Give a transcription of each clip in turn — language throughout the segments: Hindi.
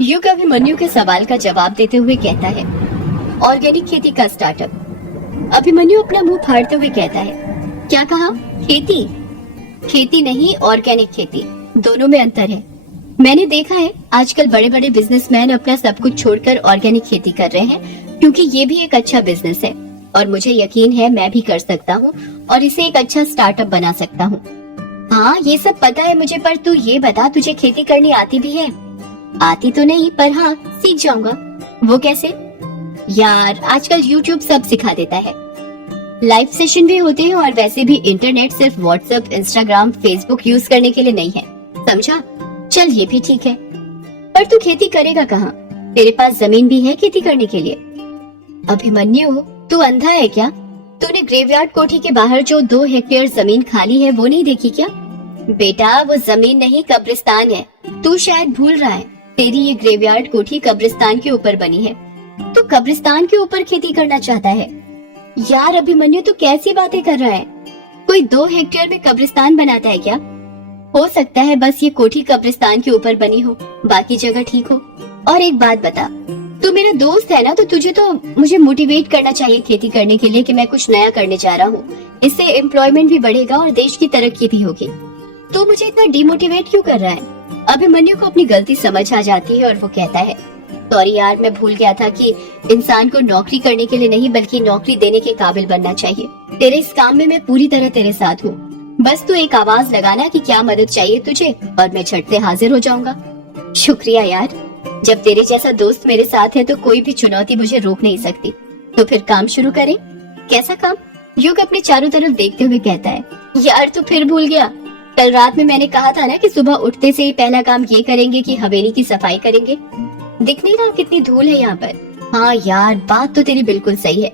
युग अभिमन्यु के सवाल का जवाब देते हुए कहता है, ऑर्गेनिक खेती का स्टार्टअप। अभिमन्यु अपना मुंह फाड़ते हुए कहता है, क्या कहा? खेती? खेती नहीं, ऑर्गेनिक खेती। दोनों में अंतर है। मैंने देखा है आजकल बड़े बड़े बिजनेसमैन अपना सब कुछ छोड़कर ऑर्गेनिक खेती कर रहे हैं, क्योंकि ये भी एक अच्छा बिजनेस है और मुझे यकीन है मैं भी कर सकता हूँ और इसे एक अच्छा स्टार्टअप बना सकता हूँ। हाँ, ये सब पता है मुझे, पर तू ये बता, तुझे खेती करनी आती भी है? आती तो नहीं, पर हाँ सीख जाऊंगा। वो कैसे? यार आजकल YouTube सब सिखा देता है। लाइव सेशन भी होते हैं और वैसे भी इंटरनेट सिर्फ व्हाट्सएप, इंस्टाग्राम, फेसबुक यूज करने के लिए नहीं है, समझा? चल ये भी ठीक है, पर तू खेती करेगा कहाँ? तेरे पास जमीन भी है खेती करने के लिए? अभिमन्यु, तू अंधा है क्या? तूने ग्रेवयार्ड कोठी के बाहर जो 2 हेक्टेयर जमीन खाली है वो नहीं देखी क्या? बेटा वो जमीन नहीं, कब्रिस्तान है। तू शायद भूल रहा है, तेरी ये ग्रेवयार्ड कोठी कब्रिस्तान के ऊपर बनी है। तू कब्रिस्तान के ऊपर खेती करना चाहता है? यार अभिमन्यु, तू कैसी बातें कर रहा है? कोई 2 हेक्टेयर में कब्रिस्तान बनाता है क्या? हो सकता है बस ये कोठी कब्रिस्तान के ऊपर बनी हो, बाकी जगह ठीक हो। और एक बात बता, तू मेरा दोस्त है ना, तो तुझे तो मुझे मोटिवेट करना चाहिए खेती करने के लिए कि मैं कुछ नया करने जा रहा हूँ। इससे एम्प्लॉयमेंट भी बढ़ेगा और देश की तरक्की भी होगी। तो मुझे इतना डिमोटिवेट क्यों कर रहा है? अभिमन्यु को अपनी गलती समझ आ जाती है और वो कहता है, सॉरी यार, मैं भूल गया था कि इंसान को नौकरी करने के लिए नहीं बल्कि नौकरी देने के काबिल बनना चाहिए। तेरे इस काम में मैं पूरी तरह तेरे साथ हूँ। बस तू एक आवाज लगाना कि क्या मदद चाहिए तुझे और मैं झट से हाजिर हो जाऊंगा। शुक्रिया यार, जब तेरे जैसा दोस्त मेरे साथ है तो कोई भी चुनौती मुझे रोक नहीं सकती। तो फिर काम शुरू करें। कैसा काम? युग अपने चारों तरफ देखते हुए कहता है, यार तू फिर भूल गया? कल रात में मैंने कहा था ना कि सुबह उठते से ही पहला काम ये करेंगे कि हवेली की सफाई करेंगे। दिख नहीं रहा कितनी धूल है यहाँ पर? हाँ यार, बात तो तेरी बिल्कुल सही है,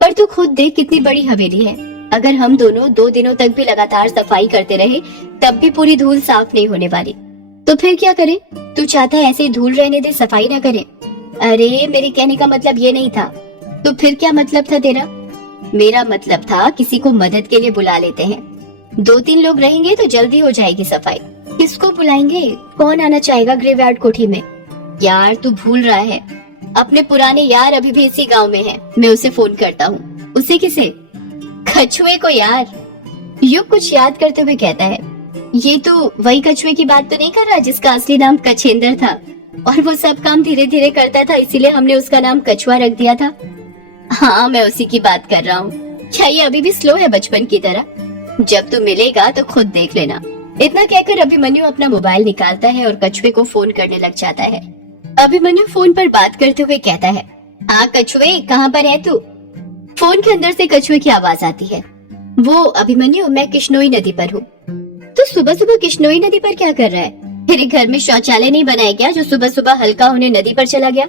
पर तू खुद देख कितनी बड़ी हवेली है। अगर हम दोनों 2 दिनों तक भी लगातार सफाई करते रहे तब भी पूरी धूल साफ नहीं होने वाली। तो फिर क्या करें? तू चाहता है ऐसे ही धूल रहने दे, सफाई ना करें? अरे मेरे कहने का मतलब ये नहीं था। तो फिर क्या मतलब था तेरा? मेरा मतलब था किसी को मदद के लिए बुला लेते हैं। 2-3 लोग रहेंगे तो जल्दी हो जाएगी सफाई। किसको बुलाएंगे? कौन आना चाहेगा ग्रेवयार्ड कोठी में? यार तू भूल रहा है, अपने पुराने यार अभी भी इसी गांव में है। मैं उसे फोन करता हूँ। उसे किसे? कछुए को यार। युग कुछ याद करते हुए कहता है, ये तो वही कछुए की बात तो नहीं कर रहा जिसका असली नाम कछेंद्र था और वो सब काम धीरे धीरे करता था, इसीलिए हमने उसका नाम कछुआ रख दिया था? हाँ, मैं उसी की बात कर रहा हूँ। क्या ये अभी भी स्लो है बचपन की तरह? जब तू मिलेगा तो खुद देख लेना। इतना कहकर अभिमन्यु अपना मोबाइल निकालता है और कछुए को फोन करने लग जाता है। अभिमन्यु फोन पर बात करते हुए कहता है, हाँ कछुए, कहाँ पर है तू? फोन के अंदर से कछुए की आवाज आती है, वो अभिमन्यु, मैं किश्नोई नदी पर हूँ। तो सुबह सुबह किश्नोई नदी पर क्या कर रहा है? तेरे घर में शौचालय नहीं बनाया क्या जो सुबह सुबह हल्का होने नदी पर चला गया?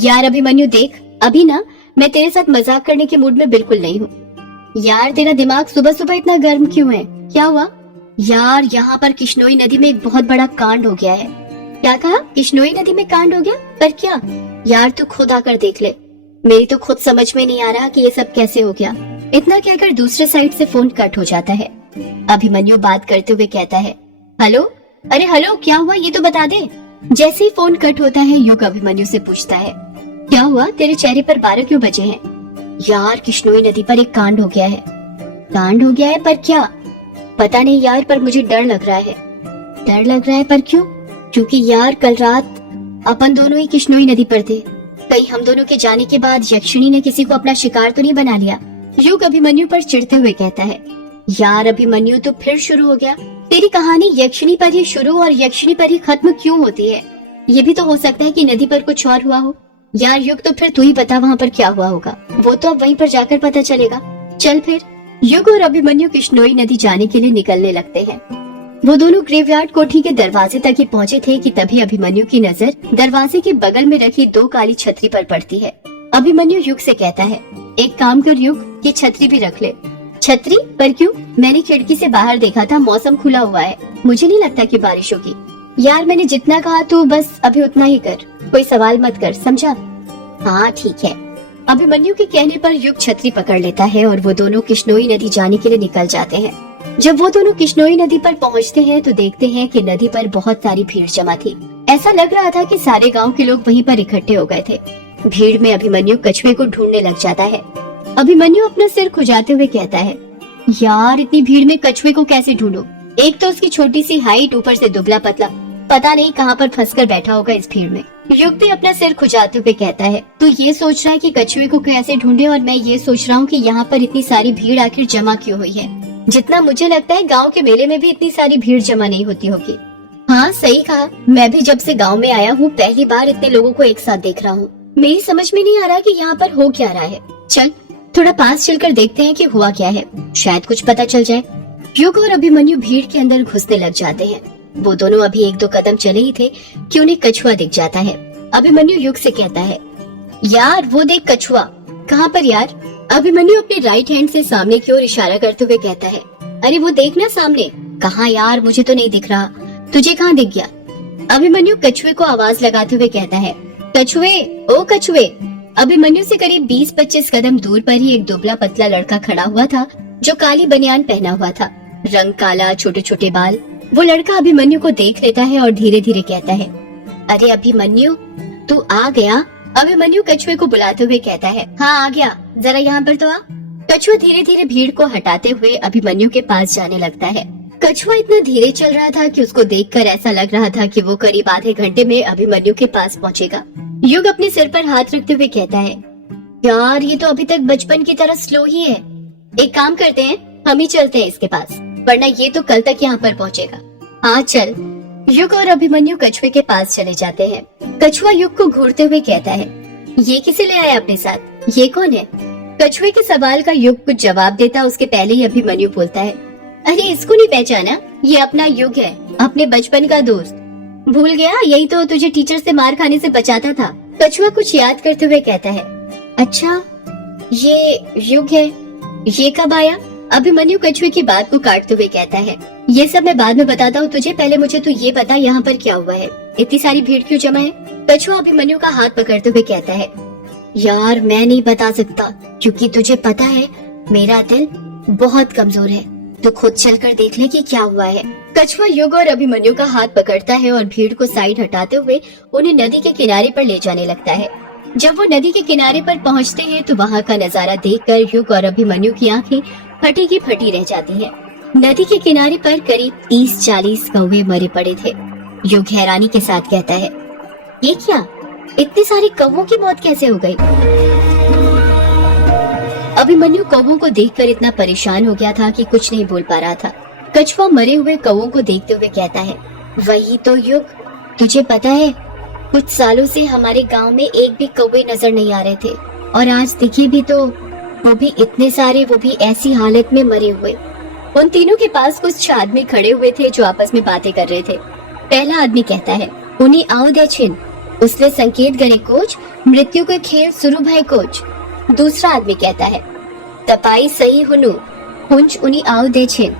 यार अभिमन्यु देख, अभी ना मैं तेरे साथ मजाक करने के मूड में बिल्कुल नहीं हूँ। यार तेरा दिमाग सुबह सुबह इतना गर्म क्यों है? क्या हुआ? यार यहाँ पर किश्नोई नदी में एक बहुत बड़ा कांड हो गया है। क्या कहा? किश्नोई नदी में कांड हो गया? पर क्या? यार तू खुद आकर देख ले, मेरी तो खुद समझ में नहीं आ रहा कि ये सब कैसे हो गया। इतना कहकर दूसरे साइड से फोन कट हो जाता है। अभिमन्यु बात करते हुए कहता है, हेलो? अरे हेलो, क्या हुआ ये तो बता दे। जैसे ही फोन कट होता है युग अभिमन्यु से पूछता है, क्या हुआ, तेरे चेहरे पर 12 क्यों बजे हैं? यार किश्नोई नदी पर एक कांड हो गया है। कांड हो गया है? पर क्या? पता नहीं यार, पर मुझे डर लग रहा है। डर लग रहा है? पर क्यों? क्योंकि यार कल रात अपन दोनों ही किश्नोई नदी पर थे। कहीं हम दोनों के जाने के बाद यक्षिणी ने किसी को अपना शिकार तो नहीं बना लिया? युग अभिमन्यु पर चिढ़ते हुए कहता है, यार अभिमन्यु तो फिर शुरू हो गया। तेरी कहानी यक्षिणी पर ही शुरू और यक्षिणी पर ही खत्म क्यों होती है? ये भी तो हो सकता है कि नदी पर कुछ और हुआ हो। यार युग, तो फिर तू ही बता वहाँ पर क्या हुआ होगा। वो तो अब वहीं पर जाकर पता चलेगा। चल फिर। युग और अभिमन्यु किश्नोई नदी जाने के लिए निकलने लगते हैं। वो दोनों ग्रेवयार्ड कोठी के दरवाजे तक ही पहुँचे थे कि तभी अभिमन्यु की नजर दरवाजे के बगल में रखी 2 काली छतरी पर पड़ती है। अभिमन्यु युग से कहता है, एक काम कर युग, ये छतरी भी रख ले। छतरी? पर क्यों? मैंने खिड़की से बाहर देखा था, मौसम खुला हुआ है, मुझे नहीं लगता कि बारिश होगी। यार मैंने जितना कहा तू बस अभी उतना ही कर, कोई सवाल मत कर, समझा? हाँ ठीक है। अभिमन्यु के कहने पर युग छतरी पकड़ लेता है और वो दोनों किश्नोई नदी जाने के लिए निकल जाते हैं। जब वो दोनों किश्नोई नदी पर पहुंचते हैं तो देखते हैं कि नदी पर बहुत सारी भीड़ जमा थी। ऐसा लग रहा था कि सारे गांव के लोग वहीं पर इकट्ठे हो गए थे। भीड़ में अभिमन्यु कछुए को ढूंढने लग जाता है। अभिमन्यु अपना सिर खुजाते हुए कहता है, यार इतनी भीड़ में कछुए को कैसे ढूंढूं? एक तो उसकी छोटी सी हाइट, ऊपर से दुबला पतला, पता नहीं कहाँ पर फंसकर बैठा होगा इस भीड़ में। युग भी अपना सिर खुजाते हुए कहता है, तू ये सोच रहा है कि कछुए को कैसे ढूंढे और मैं ये सोच रहा हूँ कि यहाँ पर इतनी सारी भीड़ आखिर जमा क्यों हुई है। जितना मुझे लगता है गाँव के मेले में भी इतनी सारी भीड़ जमा नहीं होती होगी। हाँ सही कहा, मैं भी जब से गाँव में आया हूँ पहली बार इतने लोगों को एक साथ देख रहा हूँ। मेरी समझ में नहीं आ रहा कि यहाँ पर हो क्या रहा है। चल थोड़ा पास चलकर देखते हैं कि हुआ क्या है, शायद कुछ पता चल जाए। युग और अभिमन्यु भीड़ के अंदर घुसने लग जाते हैं। वो दोनों अभी 1-2 कदम चले ही थे कि उन्हें कछुआ दिख जाता है। अभिमन्यु युग से कहता है, यार वो देख कछुआ। कहाँ पर यार? अभिमन्यु अपने राइट हैंड से सामने की ओर इशारा करते हुए कहता है, अरे वो देखना सामने। कहाँ यार, मुझे तो नहीं दिख रहा, तुझे कहाँ दिख गया? अभिमन्यु कछुए को आवाज लगाते हुए कहता है, कछुए, ओ कछुए। अभिमन्यु से करीब 20-25 कदम दूर पर ही एक दुबला पतला लड़का खड़ा हुआ था जो काली बनियान पहना हुआ था, रंग काला, छोटे छोटे बाल। वो लड़का अभिमन्यु को देख लेता है और धीरे धीरे कहता है, अरे अभिमन्यु तू आ गया? अभिमन्यु कछुए को बुलाते हुए कहता है, हाँ आ गया, जरा यहाँ पर तो आ। कछुआ धीरे धीरे भीड़ को हटाते हुए अभिमन्यु के पास जाने लगता है। कछुआ इतना धीरे चल रहा था कि उसको देखकर ऐसा लग रहा था कि वो करीब आधे घंटे में अभिमन्यु के पास पहुँचेगा। युग अपने सिर पर हाथ रखते हुए कहता है, यार ये तो अभी तक बचपन की तरह स्लो ही है। एक काम करते हैं, हम ही चलते हैं इसके पास, वरना ये तो कल तक यहाँ पर पहुँचेगा। हाँ चल। युग और अभिमन्यु कछुए के पास चले जाते हैं। कछुआ युग को घूरते हुए कहता है, ये किसे ले आया अपने साथ? ये कौन है? कछुए के सवाल का युग कुछ जवाब देता उसके पहले ही अभिमन्यु बोलता है, अरे इसको नहीं पहचाना? ये अपना युग है, अपने बचपन का दोस्त। भूल गया? यही तो तुझे टीचर से मार खाने से बचाता था। कछुआ कुछ याद करते हुए कहता है, अच्छा ये युग है, ये कब आया? अभिमन्यु कछुए की बात को काटते हुए कहता है, ये सब मैं बाद में बताता हूँ तुझे, पहले मुझे तू ये बता यहाँ पर क्या हुआ है, इतनी सारी भीड़ क्यों जमा है? कछुआ अभिमन्यु का हाथ पकड़ते हुए कहता है, यार मैं नहीं बता सकता, क्योंकि तुझे पता है मेरा दिल बहुत कमजोर है, तो खुद चलकर देख ले कि क्या हुआ है। कछुआ युग और अभिमन्यु का हाथ पकड़ता है और भीड़ को साइड हटाते हुए उन्हें नदी के किनारे पर ले जाने लगता है। जब वो नदी के किनारे पर पहुंचते हैं तो वहाँ का नजारा देखकर युग और अभिमन्यु की आंखें फटी की फटी रह जाती हैं। नदी के किनारे पर करीब 30-40 कौवे मरे पड़े थे। युग हैरानी के साथ कहता है, ये क्या, इतने सारे कौवों की मौत कैसे हो गई? अभिमन्यु कौवों को देखकर इतना परेशान हो गया था कि कुछ नहीं बोल पा रहा था। कछुआ मरे हुए कौवों को देखते हुए कहता है, वही तो युग, तुझे पता है कुछ सालों से हमारे गांव में एक भी कौवे नजर नहीं आ रहे थे, और आज दिखे भी तो वो भी इतने सारे, वो भी ऐसी हालत में मरे हुए। उन तीनों के पास कुछ आदमी खड़े हुए थे जो आपस में बातें कर रहे थे। पहला आदमी कहता है, उन्हें आओ दे छिन, उसने संकेत करे कोच, मृत्यु का खेल शुरू भाई कोच। दूसरा आदमी कहता है, तपाई सही हुनु, हुंच उन्हीं आओ दे छिन,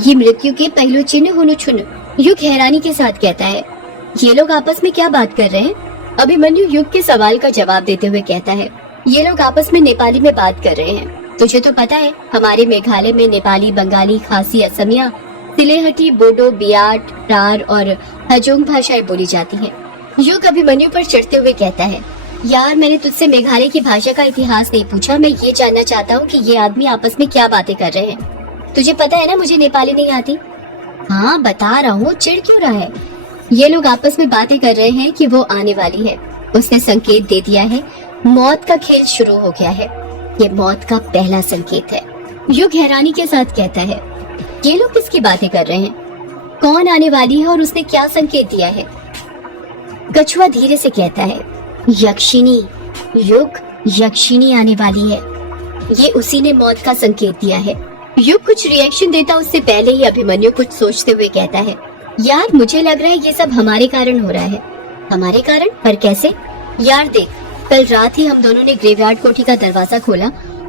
ये मृत्यु के पहलू चिन्ह हुनु छुनु। युग हैरानी के साथ कहता है, ये लोग आपस में क्या बात कर रहे हैं? अभिमन्यु युग के सवाल का जवाब देते हुए कहता है, ये लोग आपस में नेपाली में बात कर रहे हैं। तुझे तो पता है हमारे मेघालय में नेपाली, बंगाली, खासी, असमिया, सिलेहटी, बोडो, बियाट, रार और हजोंग भाषाएं बोली जाती हैं। युग अभिमन्यु पर चढ़ते हुए कहता है, यार मैंने तुझसे मेघालय की भाषा का इतिहास नहीं पूछा, मैं ये जानना चाहता हूँ कि ये आदमी आपस में क्या बातें कर रहे हैं। तुझे पता है ना मुझे नेपाली नहीं आती। हाँ बता रहा हूँ, चिढ़ क्यों रहा है? ये लोग आपस में बातें कर रहे हैं कि वो आने वाली है, उसने संकेत दे दिया है, मौत का खेल शुरू हो गया है, ये मौत का पहला संकेत है। युग हैरानी के साथ कहता है, ये लोग किसकी बातें कर रहे हैं? कौन आने वाली है और उसने क्या संकेत दिया है? कछुआ धीरे से कहता है, यक्षिणी। युग, यक्षिणी आने वाली है, ये उसी ने मौत का संकेत दिया है। युग कुछ रिएक्शन देता उससे पहले ही अभिमन्यु कुछ सोचते हुए कहता है, यार मुझे लग रहा है ये सब हमारे कारण हो रहा है। हमारे कारण? पर कैसे? यार देख, कल रात ही हम दोनों ने ग्रेवयार्ड कोठी का दरवाजा खोला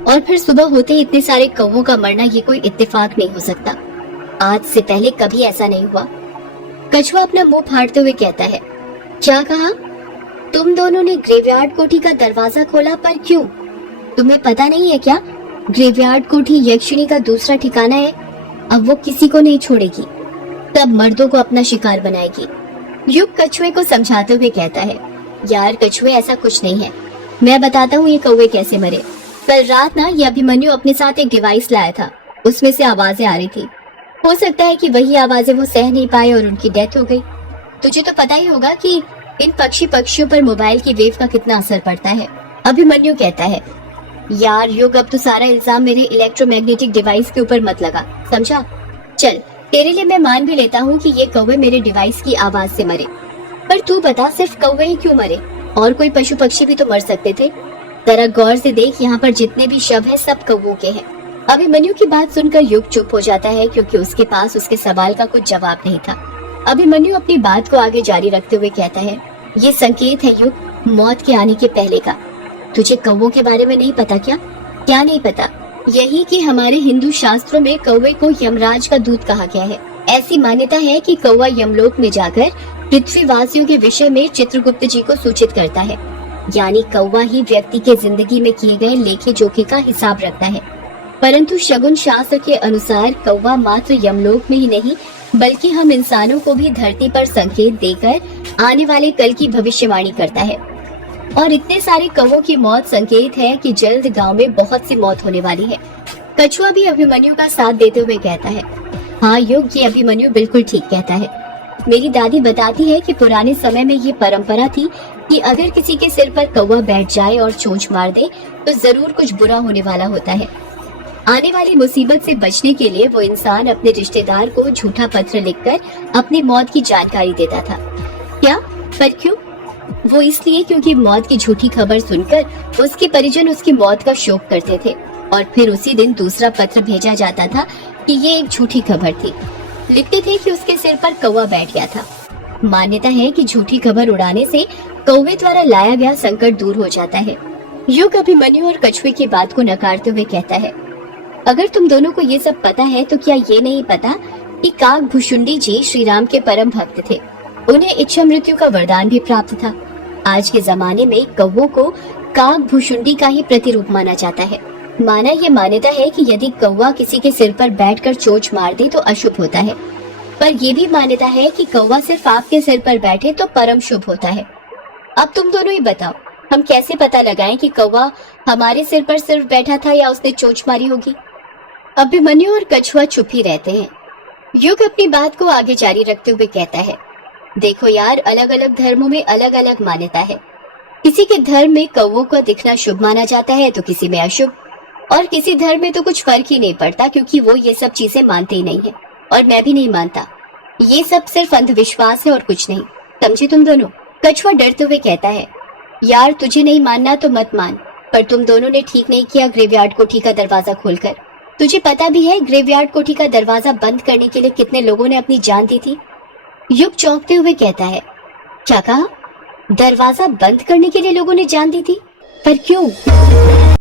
और फिर सुबह होते ही इतने सारे कौवों का मरना, ये कोई इत्तेफाक नहीं हो सकता। आज से पहले कभी ऐसा नहीं हुआ। कछुआ अपना मुंह फाड़ते हुए कहता है, क्या कहा? तुम दोनों ने ग्रेवयार्ड कोठी का दरवाजा खोला, पर क्यों? तुम्हें पता नहीं है क्या? ग्रेवयार्ड कोठी यक्षिणी का दूसरा ठिकाना है। अब वो किसी को नहीं छोड़ेगी, सब मर्दों को अपना शिकार बनाएगी। युग कछुए को समझाते हुए कहता है, यार कछुए ऐसा कुछ नहीं है, मैं बताता हूँ ये कौवे कैसे मरे। कल रात ना ये अभिमन्यु अपने साथ एक डिवाइस लाया था, उसमें से आवाजें आ रही थी। हो सकता है कि वही आवाजें वो सह नहीं पाए और उनकी डेथ हो गई। तुझे तो पता ही होगा कि इन पक्षियों पर मोबाइल की वेव का कितना असर पड़ता है। अभिमन्यु कहता है, यार युग अब तो सारा इल्जाम मेरे इलेक्ट्रोमैग्नेटिक डिवाइस के ऊपर मत लगा, समझा। चल तेरे लिए मैं मान भी लेता हूँ कि ये कौवे मेरे डिवाइस की आवाज से मरे, पर तू बता सिर्फ कौवे ही क्यों मरे? और कोई पशु पक्षी भी तो मर सकते थे। जरा गौर से देख, यहाँ पर जितने भी शव हैं सब कौवों के हैं। अभिमन्यु की बात सुनकर युग चुप हो जाता है, क्योंकि उसके पास उसके सवाल का कुछ जवाब नहीं था। अभिमन्यु अपनी बात को आगे जारी रखते हुए कहता है, ये संकेत है युग, मौत के आने के पहले का। तुझे कौवों के बारे में नहीं पता क्या? क्या नहीं पता? यही कि हमारे हिंदू शास्त्रों में कौवे को यमराज का दूत कहा गया है। ऐसी मान्यता है कि कौवा यमलोक में जाकर पृथ्वीवासियों के विषय में चित्रगुप्त जी को सूचित करता है। यानी कौवा ही व्यक्ति के जिंदगी में किए गए लेखे जोखे का हिसाब रखता है। परंतु शगुन शास्त्र के अनुसार कौवा मात्र यमलोक में ही नहीं, बल्कि हम इंसानों को भी धरती पर संकेत देकर आने वाले कल की भविष्यवाणी करता है। और इतने सारे कौवों की मौत संकेत है कि जल्द गांव में बहुत सी मौत होने वाली है। कछुआ भी अभिमन्यु का साथ देते हुए कहता है, हाँ युग, ये अभिमन्यु बिल्कुल ठीक कहता है। मेरी दादी बताती है कि पुराने समय में ये परंपरा थी कि अगर किसी के सिर पर कौवा बैठ जाए और चोंच मार दे तो जरूर कुछ बुरा होने वाला होता है। आने वाली मुसीबत से बचने के लिए वो इंसान अपने रिश्तेदार को झूठा पत्र लिखकर अपनी मौत की जानकारी देता था। क्या? पर क्यों? वो इसलिए क्योंकि मौत की झूठी खबर सुनकर उसके परिजन उसकी मौत का शोक करते थे और फिर उसी दिन दूसरा पत्र भेजा जाता था कि ये एक झूठी खबर थी। लिखते थे कि उसके सिर पर कौवा बैठ गया था। मान्यता है कि झूठी खबर उड़ाने से कौवे द्वारा लाया गया संकट दूर हो जाता है। युग अभिमन्यु और कछुए की बात को नकारते हुए कहता है, अगर तुम दोनों को ये सब पता है तो क्या ये नहीं पता कि काकभूषुंडी जी श्री राम के परम भक्त थे। उन्हें इच्छा मृत्यु का वरदान भी प्राप्त था। आज के जमाने में कौवों को काकभूषुंडी का ही प्रतिरूप माना जाता है। माना यह मान्यता है कि यदि कौवा किसी के सिर पर बैठकर चोंच मार दे तो अशुभ होता है, पर यह भी मान्यता है कि कौवा सिर्फ आपके सिर पर बैठे तो परम शुभ होता है। अब तुम दोनों ही बताओ, हम कैसे पता लगाएं कि कौवा हमारे सिर पर सिर्फ बैठा था या उसने चोंच मारी होगी? अभिमन्यु और कछुआ चुप ही रहते हैं। युग अपनी बात को आगे जारी रखते हुए कहता है, देखो यार, अलग अलग धर्मों में अलग अलग मान्यता है। किसी के धर्म में कौवों को दिखना शुभ माना जाता है तो किसी में अशुभ, और किसी धर्म में तो कुछ फर्क ही नहीं पड़ता, क्योंकि वो ये सब चीजें मानते ही नहीं है। और मैं भी नहीं मानता। ये सब सिर्फ अंधविश्वास है और कुछ नहीं, समझे तुम दोनों? कछुआ डरते हुए कहता है, यार तुझे नहीं मानना तो मत मान, पर तुम दोनों ने ठीक नहीं किया ग्रेवयार्ड कोठी का दरवाजा खोलकर। तुझे पता भी है ग्रेवयार्ड कोठी का दरवाजा बंद करने के लिए कितने लोगों ने अपनी जान दी थी? युग चौंकते हुए कहता है, क्या कहा? दरवाजा बंद करने के लिए लोगों ने जान दी थी? पर क्यों?